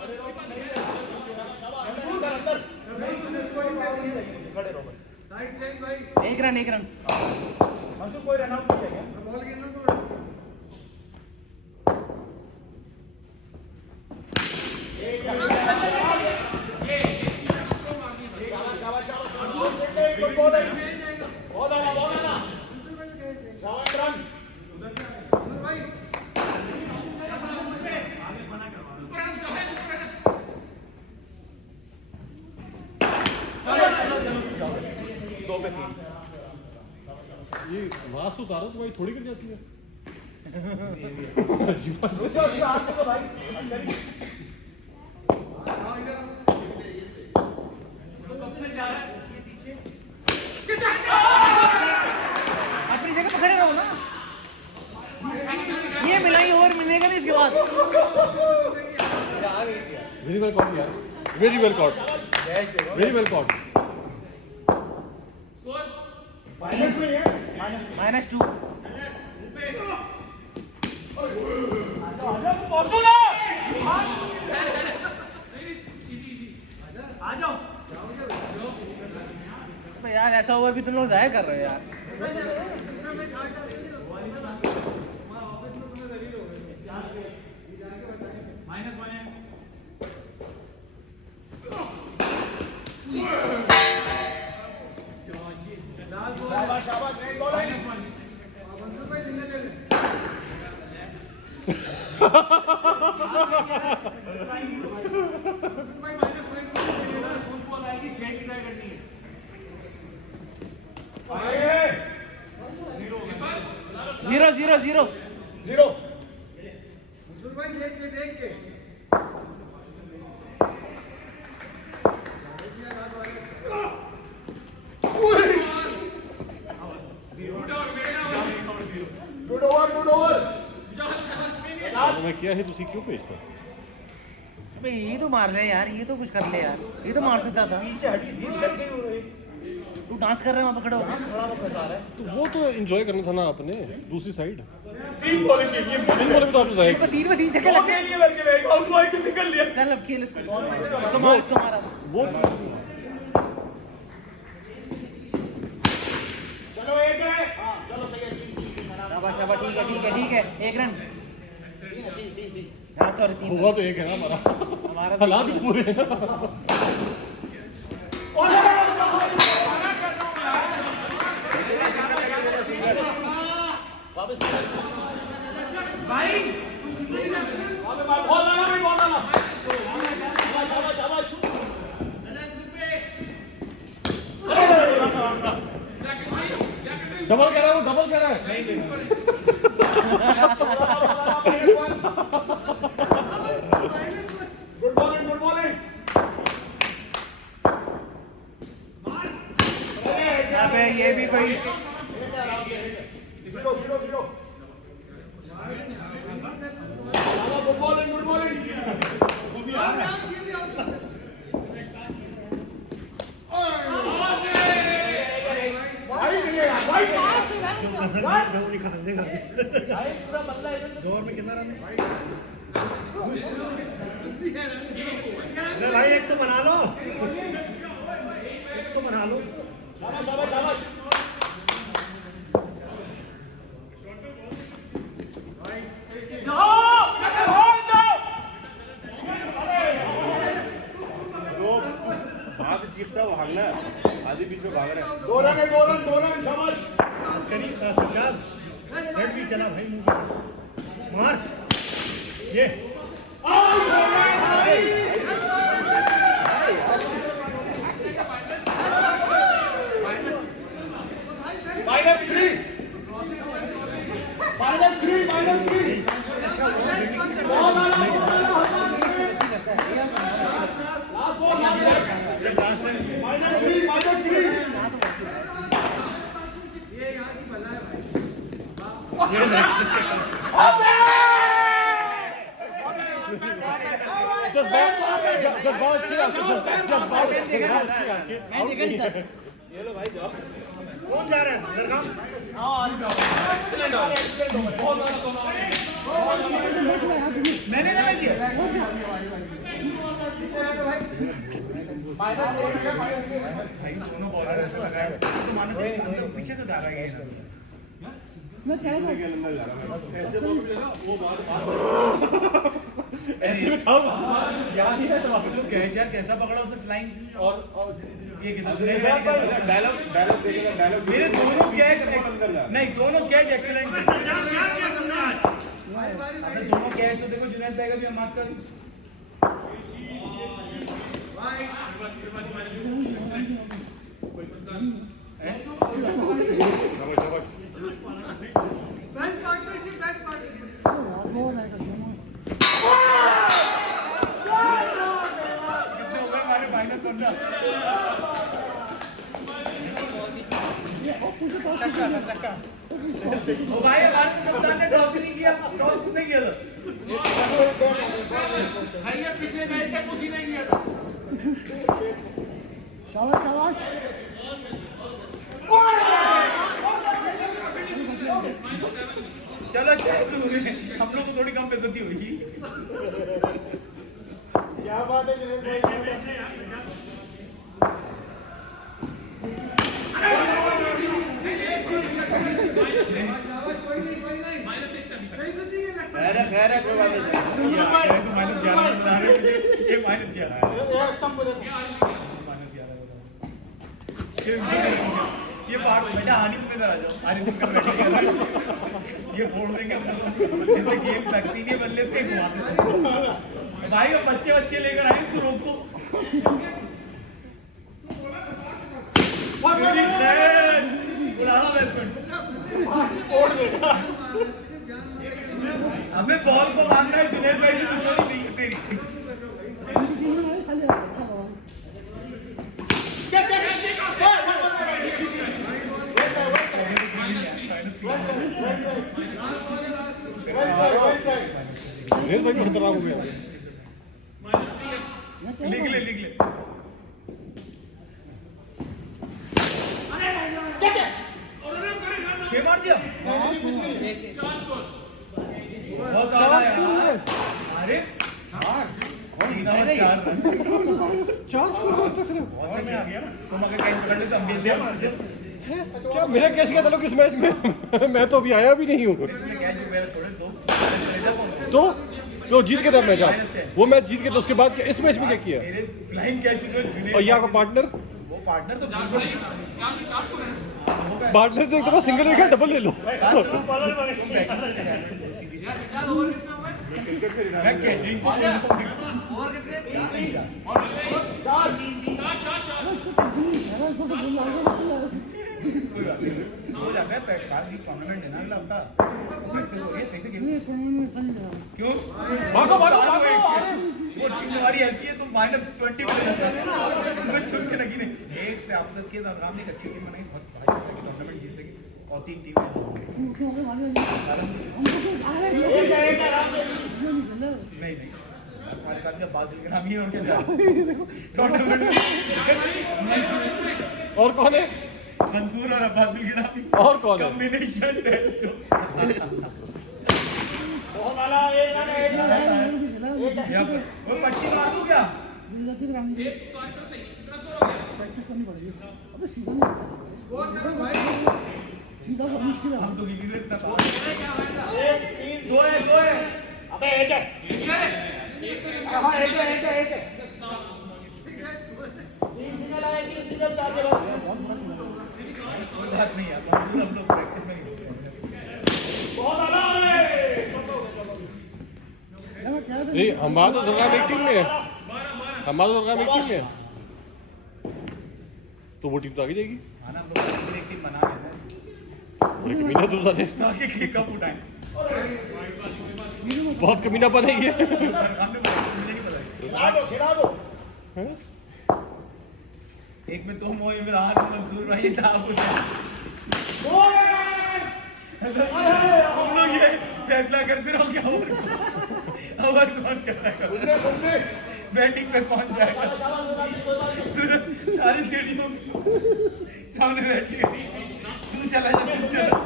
खड़े रहो बस। साइड चेंज भाई। एक रन मंसूर कोई रन आउट नहीं है बॉल गिरना तो ये वहां से उतारो तो भाई थोड़ी गिर जाती है। अपनी जगह पकड़े रहो ना, ये मिलाई और मिलेगा नहीं इसके बाद। वेरी वेल कॉट यार, very well caught, very well caught. -2 यार, ऐसा ओवर भी तुम लोग जाया कर रहे हो यार। शाबाश शाबाश रेड बॉल है मंसूर भाई सिंगल ले ले। मंसूर भाई -5 ना कौन बॉल आएगी 6 की ट्राई करनी है। 0-0-0 मंसूर भाई देख के गुड ओवर मैं क्या है तुसी क्यों भेजता? अबे ये तो मार ले यार, ये तो कुछ कर ले यार, ये तो मार सकता था। पीछे हटी थी लग गई वो तू डांस कर रहा है वहाँ पकड़ो। खड़ा वो फंसा रहा है तो वो तो एंजॉय करना था ना आपने, दूसरी साइड। 3 बॉलिंग की ये तीन बॉल में तो आप जाएगा। इसको 3 में 3 छक्के लग गए। लिए बल्कि मैं आउट हुआ कि सिंगल लिया चल अब खेल इसको, इसको मार, इसको मारा। वो चलो एक है हां चलो सही है 3 शाबाश शाबाश, ठीक है 1 रन। हाँ तो 3 हुआ तो एक है ना हमारा, हमारा हालात भी पूरे हैं। वापस भाई बॉल आना शाबाश शाबाश डबल कह रहा है वो, डबल कह रहा है। गुड बॉलिंग अबे ये भी कोई 0 गुड बॉलिंग पूरा बदला इधर दौर में कितना रन है भाई? एक तो बना लो, एक तो बना लो। शाबाश भाग चीखता वो भागना, आधे बीच में भाग रहा है। 2 रन शाबाश अस्करी का सज्जाद हेड भी चला भाई, मुंह पे मार ये ये लो भाई जाओ कौन जा रहा है सरगम? एक्सीलेंट बहुत मैंने नहीं किया। भाई दोनों बॉलर ऐसे लगाए तो मानो कि पीछे से डाला गया ऐसे में था याद ही है तो वापस तो कैच यार कैसा पकड़ा उसने फ्लाइंग और ये कितना डायलॉग देखेगा डायलॉग मेरे दोनों कैच नहीं दोनों कैच एक्सीलेंट दोनों कैच तो देखो जुनैद भाई का भी हम मार्क कर कितने हो गए हमारे माइनस 15 चक्का ओ भाई हमारे कप्तान ने टॉस नहीं किया टॉस किसने किया था भाई ये पिछले मैच का कुछ ही नहीं किया था शाबाश शाबाश चलो क्या है तू हम लोग को थोड़ी कम बेइज्जती हुई क्या बात है जुनैद भाई खैर है कोई बात नहीं माइनस 11 बता रहे मुझे ये माइनस 11 है ये बात बेटा आनी तुम्हें इधर आ जाओ आनी तुम कर बैठे ये बोल देंगे जैसे गेम लगती नहीं बल्ले से घुमाते भाई वो बच्चे लेकर आए इसको रोको हमें बॉल को मारना है जुनैद भाई की दुश्मनी नहीं है तेरी जुनैद भाई बहुत खराब हो गया लिख ले छह मार दिया बहुत अरे चार स्कोर बोलते सिर्फ बहुत में आ गया ना तुम अगर कहीं पकड़ ले तो हम भी दे मार दे क्या मेरा कैच क्या ताल्लुक इस मैच में मैं तो अभी आया भी नहीं हूँ कैच मेरा थोड़े तो वो जीत के था मैच आप वो मैच जीत के तो उसके बाद क्या इस मैच में क्या किया मेरे फ्लाइंग कैच में और ये आपका पार्टनर वो पार्टनर तो पार्टनर तो एकदम सिंगल देखा डबल ले लो मैं कैचिंग हो जाता है पैट टूर्नामेंट है ना अगला हफ्ता प्रैक्टिस हो गई सही से खेलो क्यों भागो वो टीम हमारी ऐसी है तुम -20 में तुम्हें चुन के लगी नहीं एक से आप तक के नाम एक अच्छी टीम बनाई बहुत भारी टूर्नामेंट जीत सकी और 3 टीम नहीं हमारे साथ में बादल के नाम ही है और क्या टूर्नामेंट और कौन है मंसूर और अब्बास के नाम और कौन है कॉम्बिनेशन है बहुत वाला एक रन यहाँ पर वो पट्टी मार दूं क्या हम तो गिर इतना एक तीन दो है अबे एक है हाँ एक है तीन सिंगल आए 3 सिंगल 4 के बाद कोई बात नहीं है मंसूर हम लोग प्रैक्टिस में नहीं होते बहुत वाला नहीं हमारा तो सरकार एक टीम में है हमारा तो सरकार एक टीम में है तो वो टीम तो आगे जाएगी हाँ ना हम लोग एक टीम बना रहे हैं बड़ी कमीना तुम सारे ताकि किक अप उठाएं बहुत कमीना बनाई है हमने मुझे नहीं पता खिला दो हैं? एक में तुम हो एक में राहत मंसूर भाई था तुम लोग ये फैसला करते रहो क्या और कौन कर रहा है बैटिंग पे पहुंच जाएगा सारी स्टेडियम सामने बैठी है तू चला जा तू चला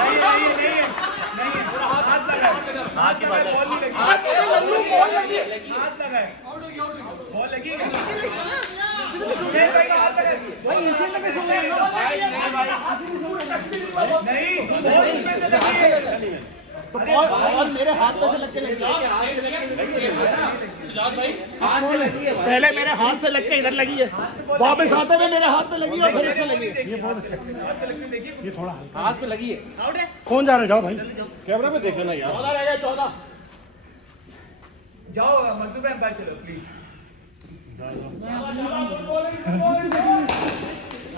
नहीं हाथ लगा हाथ की बात है बॉल लगी है। हाथ लगाए बॉल लगी नहीं भाई हाथ लगाए भाई इंसिडेंट में सो गया नहीं बॉल इसमें से लगी है तो बॉल मेरे हाथ में से लग के लगी है। हाथ से लगी है भाई। पहले मेरे हाथ से लग के इधर लगी है, वापस आते हुए मेरे हाथ में लगी और फिर इसमें लगी है। ये थोड़ा हाथ पे लगी है। कौन जा रहा है? जाओ भाई, कैमरा में देख लेना यार 14 रह गए 14। जाओ मंसूर भाई अंपायर चलो प्लीज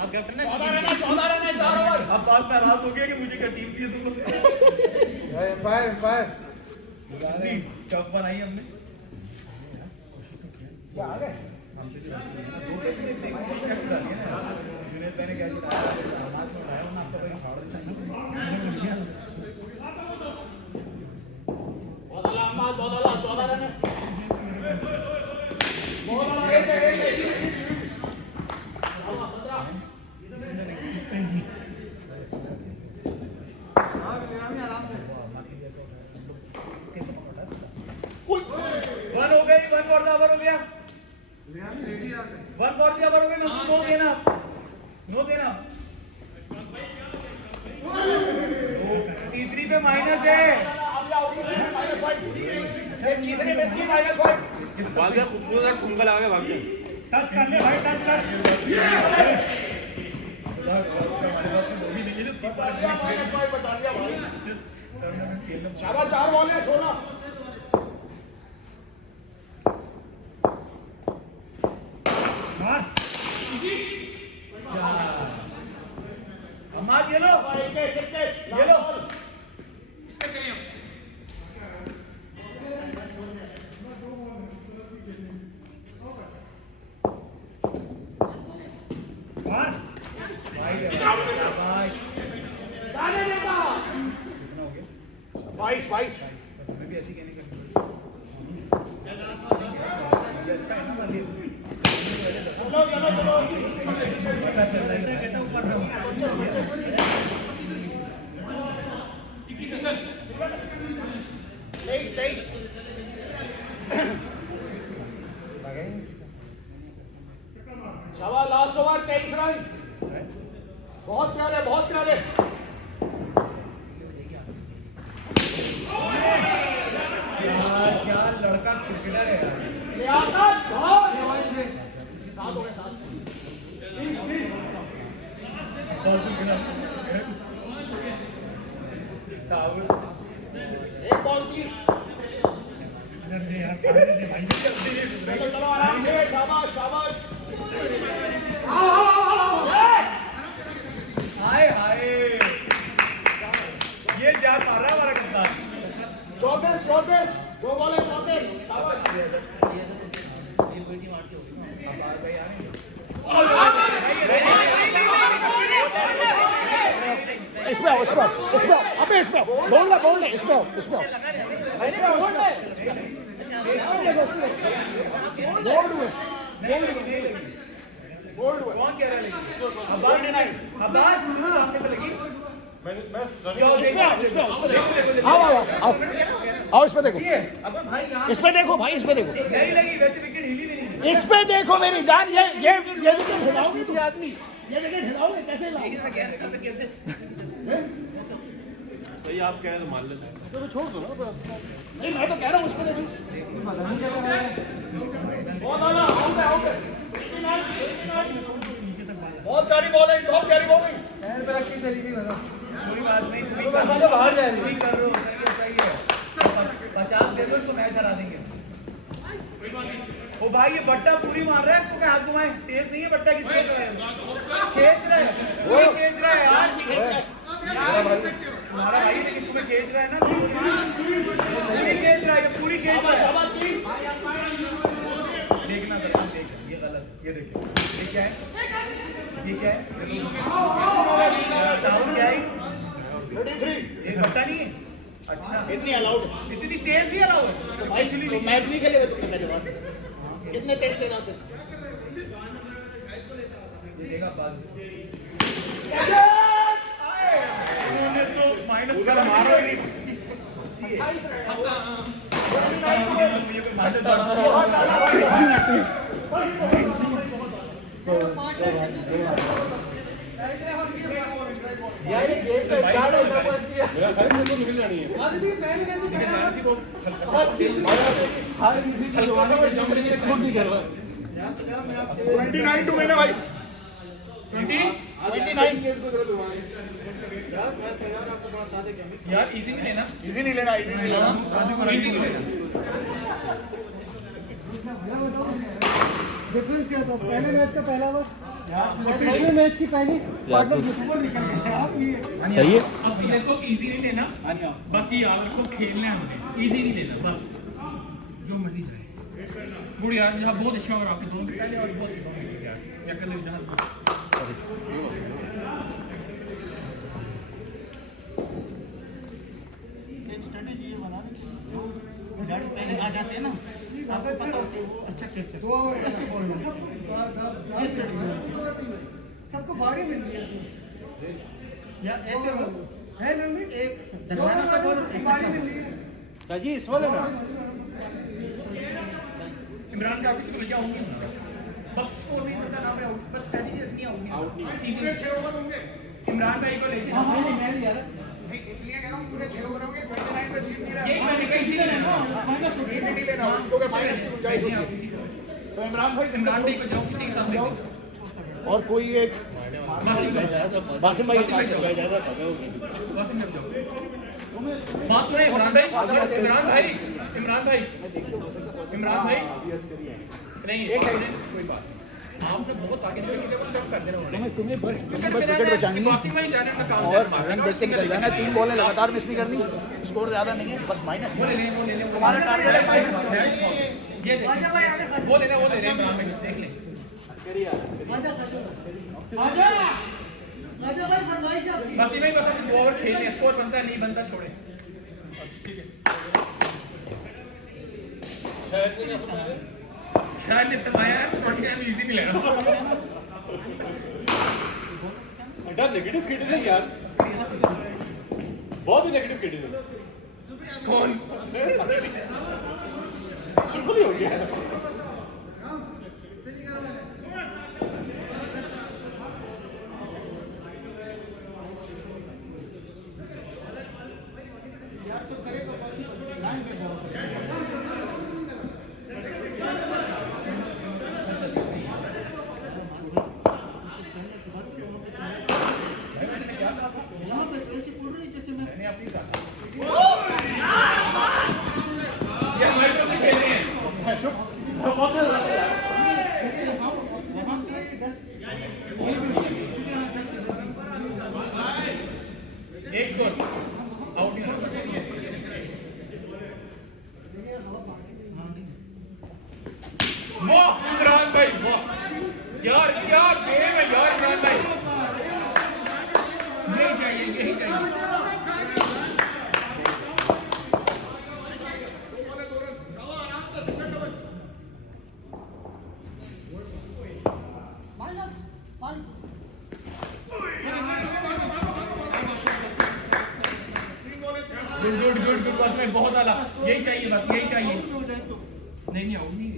अब बात नाराज हो गया कि मुझे क्या टीम दी है तुम लोग नहीं टफ बनाई हमने क्या आ गए हमसे दो मैंने क्या उठाया ना आपका भाई छाड़ वन हो गई, वन फॉर द ओवर हो गया, वन फॉर द ओवर हो गई। नो देना, नो देना। तीसरी पे माइनस है। तीसरे में इसकी -5। भाग गया खूबसूरत ठुमका लगा के भाग गया टच कर ले भाई, टच कर। शाबाश, 4 बॉल है 16। अम्माद ये लो, ये लो। मार भाई जाने देता। 22। मैं भी ऐसी कहने का अच्छा है ना चलो। पता चल रहा है कहता ऊपर में 23। शाबाश, लास्ट ओवर 23 रन। बहुत प्यारे, बहुत प्यारे। यार क्या लड़का क्रिकेटर है यार। लियाकत बहुत। 7 हो गए, 7। 30। एक बॉल 30। चलो आराम से, शाबाश। हाय हाय ये जा पा रहा है हमारा कप्तान। 34। 2 बॉल है 34। शाबाश। इसमें आओ। अबे इसमें आओ। बोल ले। इसमें आओ। कौन कह रहा है लेकिन? अब्बास सामने तो लगी। इसमें आओ। आओ इसमें देखो। इसमें देखो भाई, इसमें देखो। नहीं लगी, वैसे विकेट हिली भी नहीं। इसमें देखो मेरी जान। ये विकेट हिलाओगे तुम आदमी। ये विकेट हिलाओगे कैसे हिलाओगे? सही आप कह रहे हैं तो मान लेते हैं तो छोड़ दो ना। नहीं, मैं तो कह रहा हूँ उसमें देखो। बहुत प्यारी बॉलिंग, बहुत प्यारी बॉलिंग। कोई बात नहीं, बाहर जाए नहीं कर रहे हो, सही है। 50 दे दो इसको, मैच हरा देंगे। ओ भाई ये बट्टा पूरी मार रहा है, तो मैं हाथ घुमाए। तेज नहीं है बट्टा, किसको खींच रहा है वो खींच रहा है यार। तुम्हारा भाई लेकिन तुम्हें खींच रहा है ना, पूरी खींच रहा है, पूरी खींच रहा है। देखना तो आप देख, ये गलत, ये देखिए ये क्या है, ये क्या है, डाउन क्या है, 33। ये बट्टा नहीं है। अच्छा इतनी अलाउड, इतनी तेज भी अलाउ है तो भाई तो मैच नहीं खेले तुमने पहले बार। कितने तेज थे जाते? ये देखा बाल उन्होंने तो माइनस मारो ही नहीं 28 रन। ये कोई माइनस बहुत आला भाई। यार ये गेम का स्टार्ट होता है बस ये मेरा साइड में तो निकल जानी है हर किसी की जवानी में जंप रही है स्कूल नहीं कर रहा 29 टू मैंने भाई 29 केस को जरूर यार इजी नहीं लेना, इजी नहीं लेना, इजी नहीं लेना, इजी नहीं लेना। डिफरेंस क्या था पहले मैच का पहला ओवर पहले मैच की पहली पार्टनर निकल गए आप ये सही है। अब देखो इजी नहीं लेना, बस ये याद रखो खेलना है हमने, इजी नहीं लेना बस, जो मर्जी जाए। गुड यार, यहाँ बहुत अच्छा और आपके दोनों के पहले और बहुत अच्छी यार, या कर ले जहाँ एक स्ट्रेटेजी ये बना जो खिलाड़ी पहले आ जाते हैं ना आपको पता हो कि वो अच्छा खेल सकते हैं, अच्छे बॉल में ये स्ट्रेटेजी सबको बारी मिल रही है इसमें या ऐसे हो है रणवीर एक दरवाजा से बॉल एक बारी मिल रही है जी इस वाले में इमरान का किसी को लेके आऊंगी बस स्कोर नहीं पता ना, बस स्ट्रेटजी इतनी आऊंगी पूरे 6 ओवर होंगे। इमरान भाई को लेके हां मैं भी यार नहीं इसलिए कह रहा हूं पूरे 6 ओवर होंगे 29 पे जीत नहीं रहा यही मैंने कहा इजी नहीं लेना, माइनस हो इजी नहीं लेना क्योंकि माइनस की गुंजाइश होती है। तो इमरान भाई को जाओ किसी के सामने और कोई एक बासिम भाई ज्यादा बात सुने इमरान भाई नहीं एक कोई बात आपने बहुत आगे निकल के स्टेप कर देना तुम्हें बस विकेट बचानी बासिम भाई जाने का काम और रन देख के निकल जाना, 3 बॉलें लगातार मिस नहीं करनी, स्कोर ज्यादा नहीं है, बस माइनस वो ले ले तुम्हारा टारगेट है माइनस। ये देखिए वो ले रहे इमरान भाई देख ले आजा आजा भाई फरमाइश आपकी बासिम भाई बस अपने 2 ओवर खेलने, स्कोर बनता है नहीं बनता छोड़े शायद ने तबाया है, 29 इजी नहीं लेना एडा नेगेटिव खेल रहे यार, बहुत ही नेगेटिव खेल रहे। कौन सिंपल ही हो गया। यार तो करेगा लाइन पे बॉल यहाँ पे तो ऐसे बोल रही जैसे मैं ये हमारे को खेल रहे हैं वहाँ पे 10 एक स्कोर आउट वाह इमरान भाई वाह यार क्या गेम है यार इमरान भाई, यही चाहिए गुड बस में बहुत आला, यही चाहिए बस यही चाहिए। नहीं आउट नहीं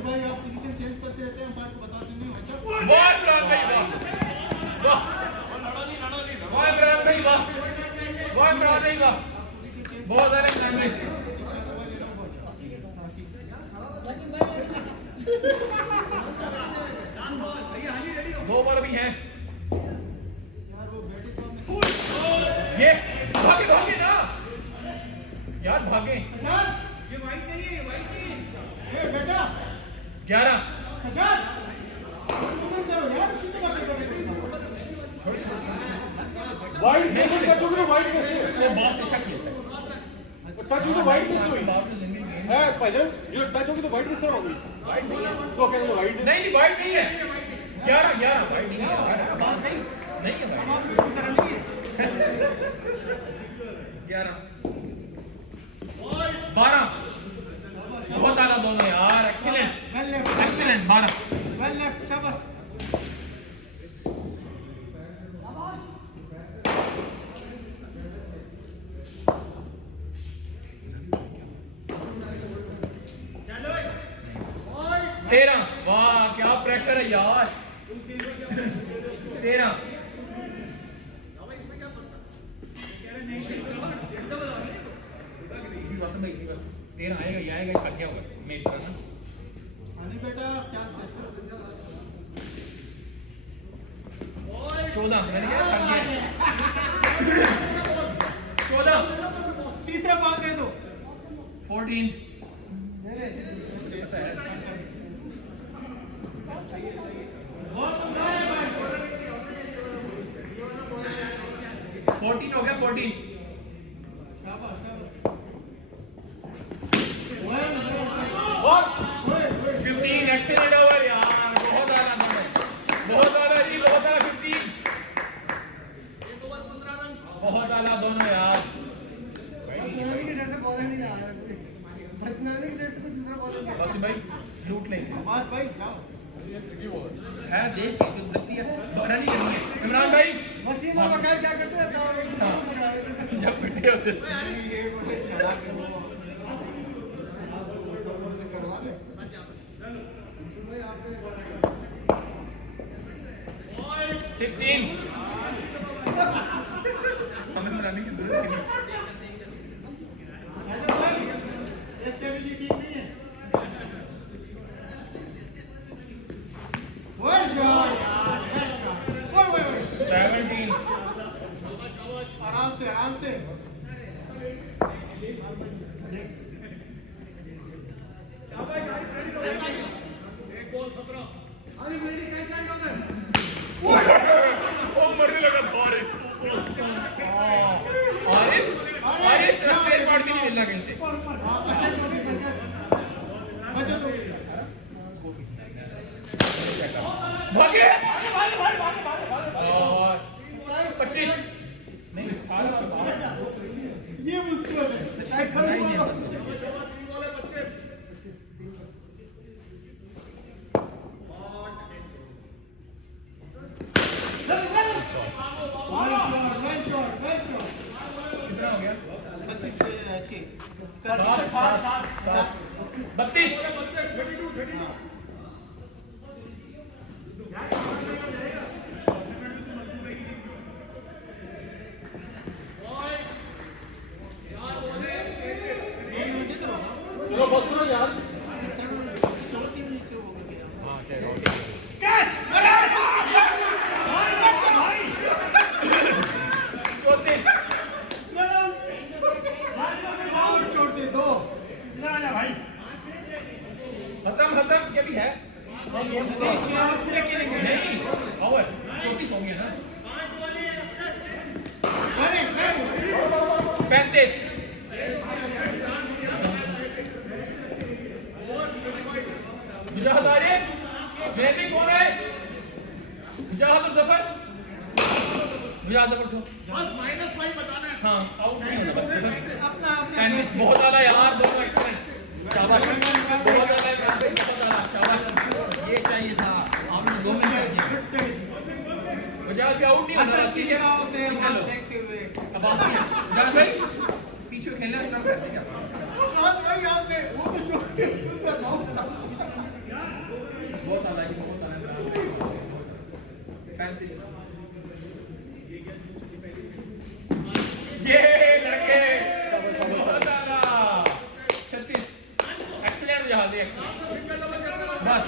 भाई आप पोजीशन चेंज करते रहते हैं अंपायर को बताते नहीं हो वाह इमरान भाई वाह वाह इमरान भाई वाह बहुत सारे इमरान भाई दो बॉल भी हैं ये भागे ना यार भागे, ये वाइट नहीं है, ये वाइट नहीं है। ए बेटा 11 खजान तुम करो यार पीछे का वाइट नहीं टच हो गया, वाइट कैसे वो बहुत अच्छा खेलता है, टच हो तो वाइट कैसे हुई बाप ने जमीन में है भाईजान, जो टच होगी तो वाइट किस तरह हो गई? वाइट नहीं है, तो क्या वाइट नहीं वाइट नहीं है, 11 वाइट नहीं है, नहीं है अब आप की तरह नहीं है 11 12 बहुत आला दोनों यार, एक्सीलेंट 12 वेल लेफ्ट शाबाश प्रेशर है यार 13 इसी बस में इसी बस 13 आएगा ये आएगा थक गया होगा मेरी तरह ना आने बेटा क्या से 14 मैंने क्या थक गया 14 तीसरा बॉल दे दो 14 बॉल तुम जा रहे भाई 14 हो गया 14 शाबाश शाबाश 15 एक्सीलेंट ओवर यार बहुत आला जी बहुत आला 15 बहुत आला दोनों यार बस भाई लूट नहीं बस भाई जाओ है देख के जो लगती है दोहरा नहीं करनी है इमरान भाई मसीना बगैर क्या करते हैं जब पिटे होते ये बड़े चला के वो से करवा दे 16 हमें बनाने की जरूरत नहीं ये स्ट्रेटजी ठीक नहीं है वन शॉट ओए 17 आराम से आराम से ओ मरने लगा फौरे अरे स्पेस मार के नहीं मिलना कहीं से बचत हो गई भागे और 25 नहीं सारा ये मुश्किल है कितना हो गया 25 से 6 32 चलो बस करो यार खत्म क्या भी है पूरे खेलेंगे नहीं ओवर 34 हो गया ना 35 मुजाहिद आर्य जयदीप कौन है मुजाहिद और जफर मुजाहिद जफर को -5 बचाना है हाँ आउट नहीं होना बस अपना टेनिस बहुत आला यार दोनों एक्सीलेंट शाबाश बहुत आला यार बहुत आला शाबाश ये चाहिए था आपने 2 मिनट दिया मुजाहिद भी आउट नहीं होना असर की ठीक है निगाहों से मैच देखते हुए अब आप मुजाहिद भाई पीछे खेलना स्टार्ट कर दिया बस भाई आपने वो तो जो दूसरा आउट था बहुत आला है बहुत आला 35 ये लड़के बहुत आला 36 एक्सीलेंट मुजाहिद एक्सीलेंट बस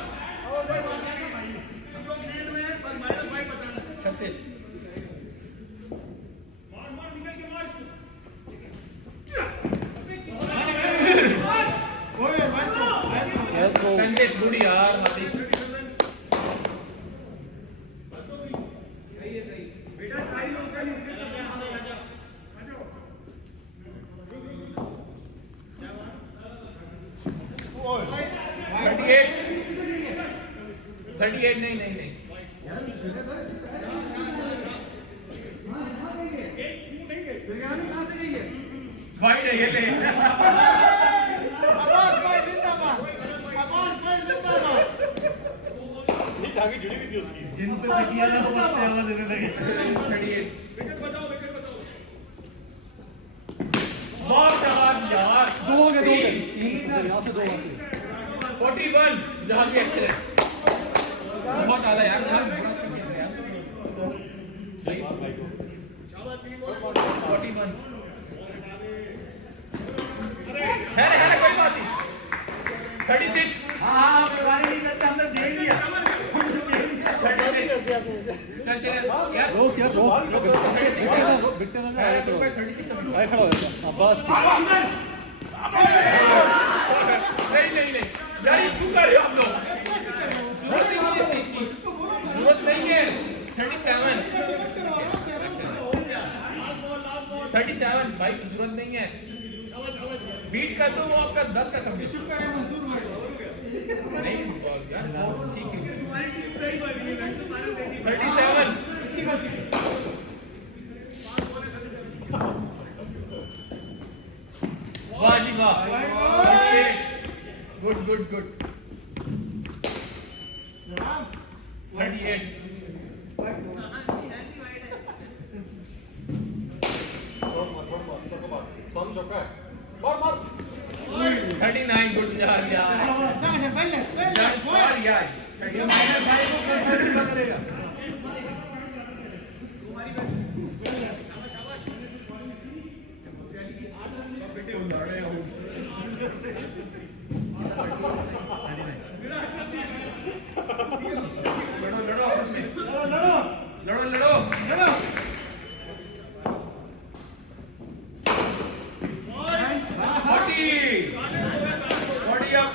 36 ओए संदेश बुढ़ी यार माती थर्टी एट नहीं वाइड है ये ले अब्बास भाई जिंदाबाद अब्बास भाई जिंदाबाद नहीं टांगे जुड़ी हुई थी उसकी जिन पे किसी ने बहुत प्याला देने लगे 38 विकेट बचाओ बहुत जहाज यार 2 हो गए यहाँ से 2 41 जहाज भी एक्सीलेंट बहुत ज़्यादा यार बड़ा अच्छा खेल रहे यार 41 है कोई बात नहीं 36 हाँ पुरानी नहीं करते हम तो दे दिया चल यार रोक यार रोक विक्टर है 36 आए खड़ा हो जा बस नहीं यार ये क्यों कर रहे हो आप लोग जरूरत नहीं है 37 भाई जरूरत नहीं है बीट कर दो वो आपका 10 का समझ नहीं यार ठीक है 37 वाह जी वाह गुड 38 39 गुड यार यार ये माइनस भाई को कंट्रोल करेगा लड़ो 40 up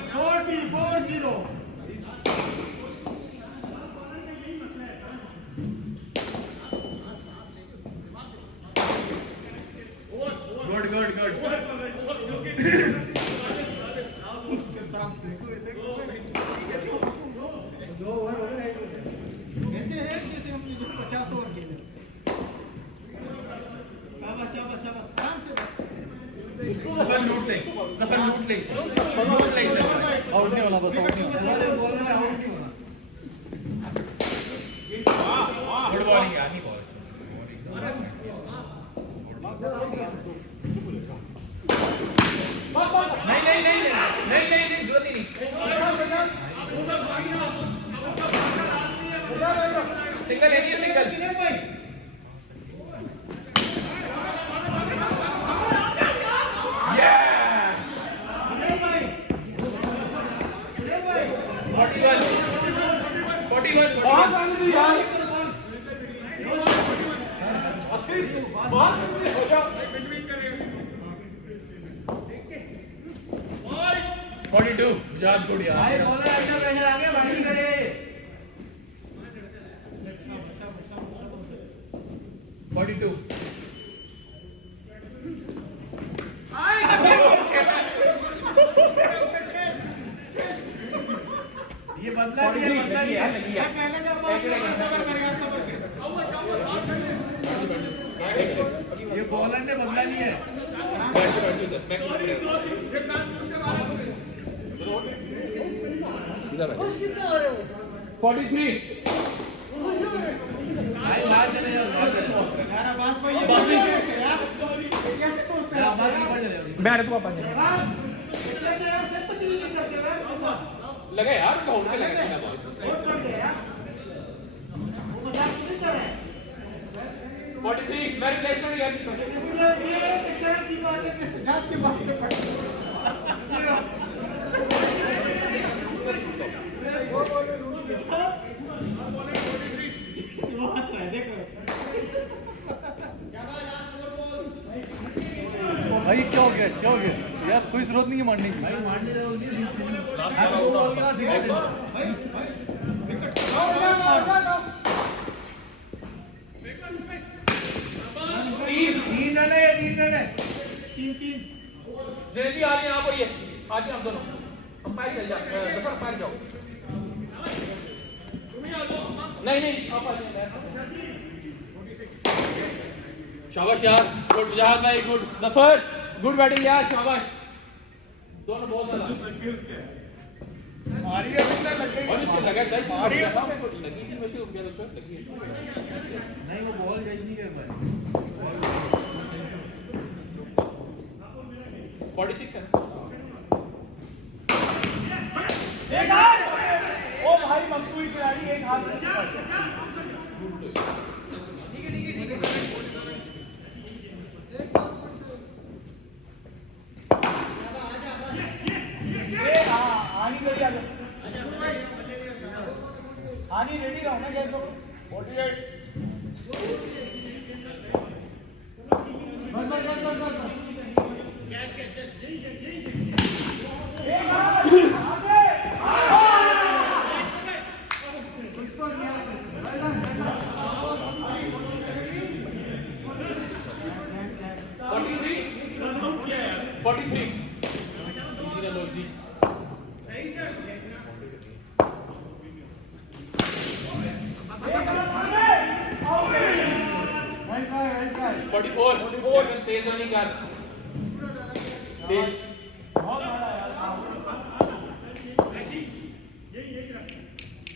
40 गुड उसके साथ देखो दो ओवर हो गए ऐसे है जैसे हम 50 ओवर खेले शाबाश आराम से बस सफर लूट ले इसे आउट नहीं होना बस आउट नहीं होना गुड बॉलिंग यार नहीं बॉल नहीं जरूरत ही नहीं सिंगल है ये सिंगल गुड यार भाई बॉलर अच्छा प्रेशर आ गया बैटिंग करे 42 ये बदला दिया ये बॉलर ने बदला लिया है सीधा बैठ 43 भाई बाहर चले जाओ यार आवाज भाई ये कैसे दोस्त है यार कैसे दोस्त है बाहर चले जाओ बैठ तू पापा कैसे यार सिंपैथी नहीं करते यार कैसा लगा यार का होल्ड पे लगा सीधा बॉल बहुत कर दिया यार वो मजाक नहीं कर रहे 43 मैं रिप्लेसमेंट यार मुझे ये शर्म की बात है कि सजाद के बाप पे पड़ भाई क्या हो गया यार कोई जरूरत नहीं है मारने की मारने रहो तीन रन है जल्दी आ जाए यहाँ पर ये आ जाए हम दोनों अंपायर चल जाओ जफर अंपायर जाओ नहीं आप आ जाइए शाबाश यार गुड जहाज भाई गुड जफर गुड बैटिंग यार शाबाश दोनों बहुत ज्यादा मारी है कितना लग गई और इसके लगा सही मारी है उसको लगी थी वैसे उठ गया तो उसको लगी है नहीं वो बॉल जज नहीं कर पाए 46 है ओ भाई मकबूल खिलाड़ी एक आनी गली आ आनी रेडी रहो ना गैस पकड़ो 48 43 इजी ना लो इजी फोर्टी फोर तेज रनिंग कर तेज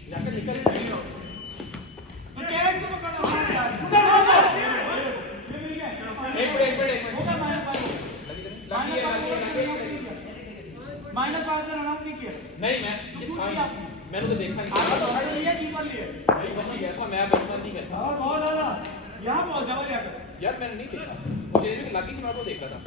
जाकर निकल एक मिनट माइनस 5 का रन आउट नहीं किया नहीं मैंने तो देखा नहीं लिया कीपर लिए भाई बच गया था मैं बचपन नहीं करता बहुत ज्यादा यहां बहुत ज्यादा क्या कर यार मैंने नहीं देखा मुझे भी लगी कि मैं वो देखा था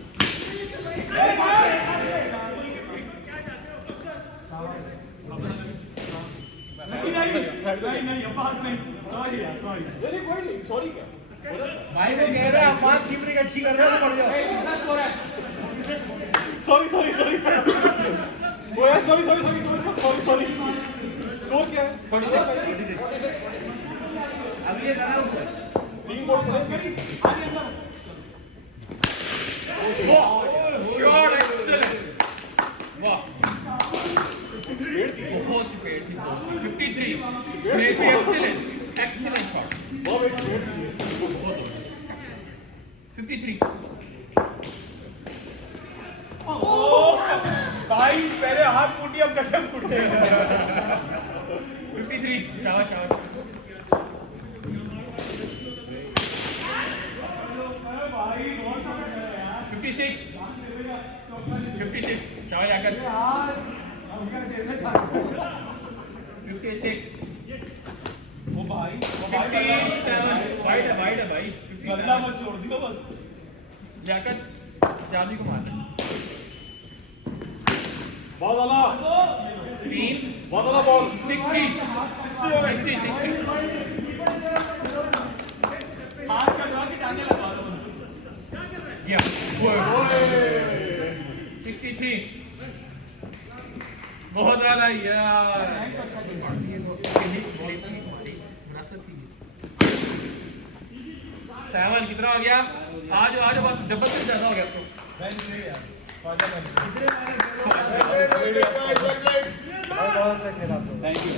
नहीं अब बात नहीं सॉरी यार सॉरी नहीं कोई नहीं सॉरी क्या भाई वो कह रहा है आप बात कीपिंग अच्छी कर रहे हो तो बढ़ जाओ कितना स्कोर है सॉरी सॉरी सॉरी वो यार sorry sorry sorry sorry sorry score क्या है 46 अब ये रन आउट है 3 बॉल करेंगे शॉट एक्सीलेंट वाह बहुत पेड़ थी 53 ग्रेट एक्सीलेंट एक्सीलेंट शॉट 53 भाई पहले हाथ फूटी अब कदम फूटे 53 शाबाश शाबाश भाई बहुत कम है यार 56 शाबाश आकर यार अब क्या देना था 56 वो भाई 57 वाइड है भाई गल्ला मत छोड़ दियो बस जाकर जादू को मारना बहुत आला 3 बहुत आला बॉल 60 हाथ कटवा के टांगे लगा दो या 63 बहुत ज्यादा यार 7 कितना हो गया आज बस डबल से ज्यादा हो गया तो बेंच में यार पाजा बेंच कितने मारे बहुत अच्छा खेला आप लोग थैंक यू